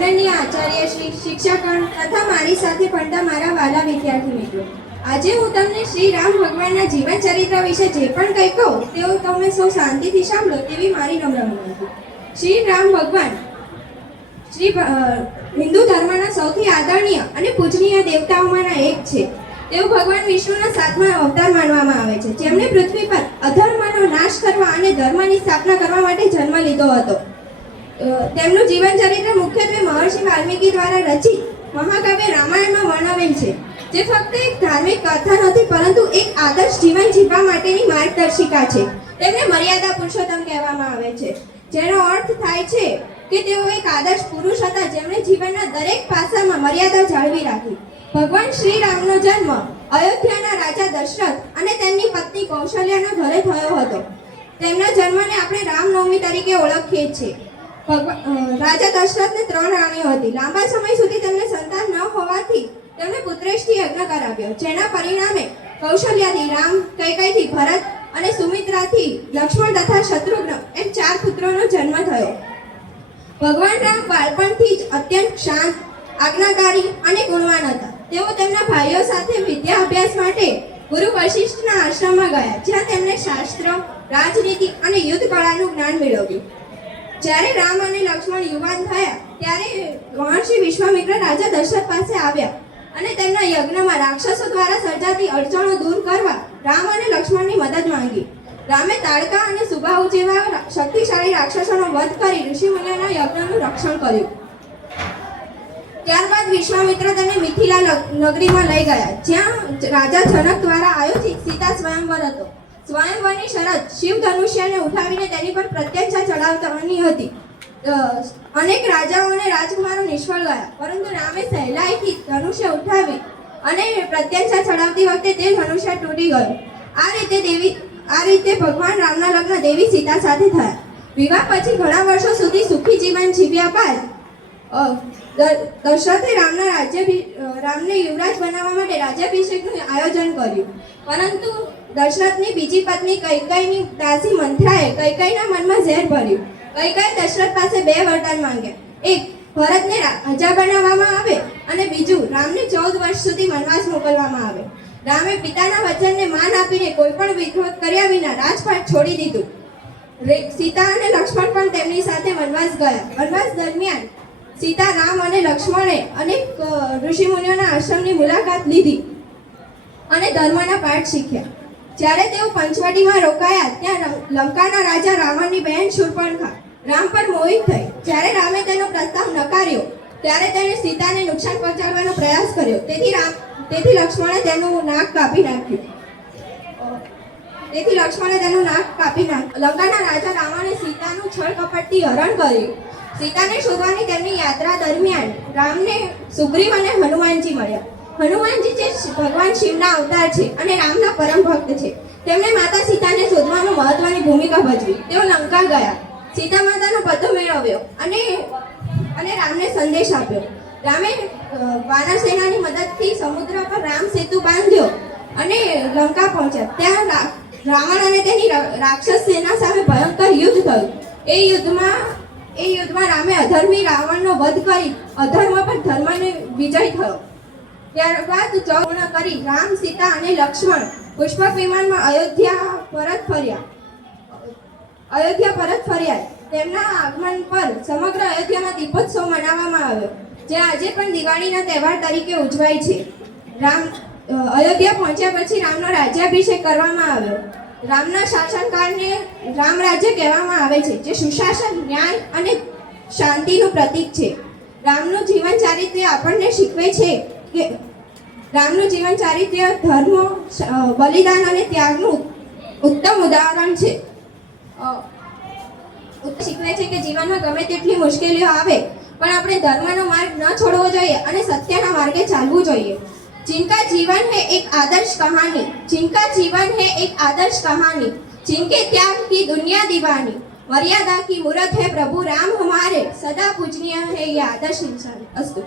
આદરણીય આચાર્ય શ્રી, શિક્ષકગણ તથા મારી સાથે ભણતા મારા વાલા વિદ્યાર્થી મિત્રો, આજે હું તમને શ્રી રામ ભગવાનના જીવન ચરિત્ર વિશે જે પણ કંઈ કહું તેઓ તમે સૌ શાંતિથી સાંભળો તેવી મારી નમ્ર વિનંતી. શ્રી રામ ભગવાન હિન્દુ ધર્મના સૌથી આદરણીય અને પૂજનીય દેવતાઓમાંના એક છે. તેઓ ભગવાન વિષ્ણુના 7મા અવતાર માનવામાં આવે છે, જેમણે પૃથ્વી પર અધર્મનો નાશ કરવા અને ધર્મની સ્થાપના કરવા માટે જન્મ લીધો હતો. તેમનું જીવન ચરિત્ર મુખ્યત્વે મહર્ષિ વાલ્મીકી દ્વારા રચિત મહાકાવ્ય રામાયણમાં વર્ણવેલ છે, જે ફક્ત એક ધાર્મિક કથા નથી પરંતુ એક આદર્શ જીવન જીવવા માટેની માર્ગદર્શિકા છે. તેમને મર્યાદા પુરુષોત્તમ કહેવામાં આવે છે, જેનો અર્થ થાય છે કે તેઓ એક આદર્શ પુરુષ હતા જેમણે જીવનના દરેક પાસામાં મર્યાદા જાળવી રાખી. ભગવાન શ્રી રામનો જન્મ અયોધ્યાના રાજા દશરથ અને તેમની પત્ની કૌશલ્યાના ઘરે થયો હતો. તેમના જન્મને આપણે રામનવમી તરીકે ઓળખીએ છીએ. રાજા દશરથને 3 રાણીઓ હતી. લાંબા સમય સુધી તેમને સંતાન ન હોવાથી તેમણે પુત્રેષ્ઠી યજ્ઞ કરાવ્યો, જેના પરિણામે કૌશલ્યાથી રામ, કૈકેયીથી ભરત અને સુમિત્રાથી લક્ષ્મણ તથા શત્રુઘ્ન એમ 4 પુત્રોનો જન્મ થયો. ભગવાન રામ બાળપણથી જ અત્યંત શાંત, આજ્ઞાકારી અને ગુણવાન હતા. તેઓ તેમના ભાઈઓ સાથે વિદ્યા અભ્યાસ માટે ગુરુ વશિષ્ઠના આશ્રમમાં ગયા, જ્યાં તેમણે શાસ્ત્ર, રાજનીતિ અને યુદ્ધ કળાનું જ્ઞાન મેળવ્યું. જ્યારે રામ અને લક્ષ્મણ યુવાન થયા ત્યારે મહર્ષિ વિશ્વામિત્ર રાજા દશરથ પાસે આવ્યા અને તેમના યજ્ઞમાં રાક્ષસો દ્વારા સર્જાતી અડચણો દૂર કરવા રામ અને લક્ષ્મણની મદદ માંગી. રામે તાડકા અને સુબાહુ જેવા શક્તિશાળી રાક્ષસોનો વધ કરી ઋષિમુનિઓના યજ્ઞનું રક્ષણ કર્યું. ત્યારબાદ વિશ્વામિત્ર તેને મિથિલા નગરીમાં લઈ ગયા, જ્યાં રાજા જનક દ્વારા આયોજિત સીતા સ્વયંવર હતો. સ્વયંવરની શરત શિવ ધનુષ્યને ઉઠાવીને તેની પર પ્રત્યક્ષા ચડાવવાની હતી. અનેક રાજાઓ અને રાજકુમારો નિષ્ફળ ગયા, પરંતુ રામે સહેલાઈથી ધનુષ્ય ઉઠાવી અને પ્રત્યક્ષા ચડાવતી વખતે તે ધનુષ્ય તૂટી ગયું. આ રીતે ભગવાન રામના લગ્ન દેવી સીતા સાથે થયા. વિવાહ પછી ઘણા વર્ષો સુધી સુખી જીવન જીવ્યા બાદ દશરથે રામને યુવરાજ બનાવવા માટે રાજ્યાભિષેકનું આયોજન કર્યું, પરંતુ દશરથની બીજી પત્ની કૈકેયીની દાસી મંથરાએ કૈકેયીના મનમાં ઝેર ભર્યું. કૈકેયીએ દશરથ પાસે 2 વરદાન માંગ્યા. એક, ભરતને રાજા બનાવવામાં આવે અને બીજું, રામને 14 વર્ષ સુધી વનવાસ મોકલવામાં આવે. રામે પિતાના વચનને માન આપીને કોઈ પણ વિરોધ કર્યા વિના રાજપાટ છોડી દીધું. સીતા અને લક્ષ્મણ પણ તેમની સાથે વનવાસ ગયા. વનવાસ દરમિયાન સીતા, રામ અને લક્ષ્મણે અનેક ઋષિમુનિઓના આશ્રમની મુલાકાત લીધી અને ધર્મના પાઠ શીખ્યા. જ્યારે તેઓ પંચવટીમાં રોકાયા ત્યાં લંકાના રાજા રાવણની બહેન શૂર્પણખા રામ પર મોહિત થઈ. જ્યારે રામે તેનો પ્રસ્તાવ નકાર્યો ત્યારે તેણે સીતાને નુકસાન પહોંચાડવાનો પ્રયાસ કર્યો. તેથી લક્ષ્મણે તેનું નાક કાપી નાખ્યું. લંકાના રાજા રાવણે સીતાનું છળ કપટથી હરણ કર્યું. સીતાને શોધવાની તેમની યાત્રા દરમિયાન રામને સુગ્રીવ અને હનુમાનજી મળ્યા. હનુમાનજી જે ભગવાન શિવના અવતાર છે અને રામના પરમ ભક્ત છે, તેમણે માતા સીતાને શોધવામાં મહત્વની ભૂમિકા ભજવી. તેઓ લંકા ગયા, સીતા માતાનો પતો મેળવ્યો અને રામને સંદેશ આપ્યો. રામે વાનર સેનાની મદદથી સમુદ્ર પર રામ સેતુ બાંધ્યો અને લંકા પહોંચ્યા. ત્યાં રાવણ અને તેની રાક્ષસ સેના સામે ભયંકર યુદ્ધ થયું. એ યુદ્ધમાં રામે અધર્મી રાવણનો વધ કરી અધર્મ પર ધર્મને વિજય થયો. ત્યારબાદ પૂર્ણ કરી રામ, સીતા અને લક્ષ્મણ પુષ્પક વિમાનમાં અયોધ્યા પરત ફર્યા. તેમના આગમન પર સમગ્ર અયોધ્યામાં દીપોત્સવ મનાવવામાં આવ્યો, જે આજે પણ દિવાળીના તહેવાર તરીકે ઉજવાય છે. અયોધ્યા પહોંચ્યા પછી રામનો રાજ્યાભિષેક કરવામાં આવ્યો. રામના શાસનકાળને રામ રાજ્ય કહેવામાં આવે છે, જે સુશાસન, ન્યાય અને શાંતિનું પ્રતીક છે. રામનું જીવન ચારિત્ર્ય આપણને શીખવે છે કે ધર્મ, બલિદાન અને ત્યાગનું ઉત્તમ ઉદાહરણ છે. શીખવે છે કે જીવનમાં ગમે તેટલી મુશ્કેલીઓ આવે પણ આપણે ધર્મનો માર્ગ ન છોડવો જોઈએ અને સત્યના માર્ગે ચાલવું જોઈએ. जिनका जीवन है एक आदर्श कहानी, जिनके त्याग की दुनिया दीवानी, मर्यादा की मूरत है प्रभु राम हमारे, सदा पूजनीय है ये आदर्श इंसान. अस्तु.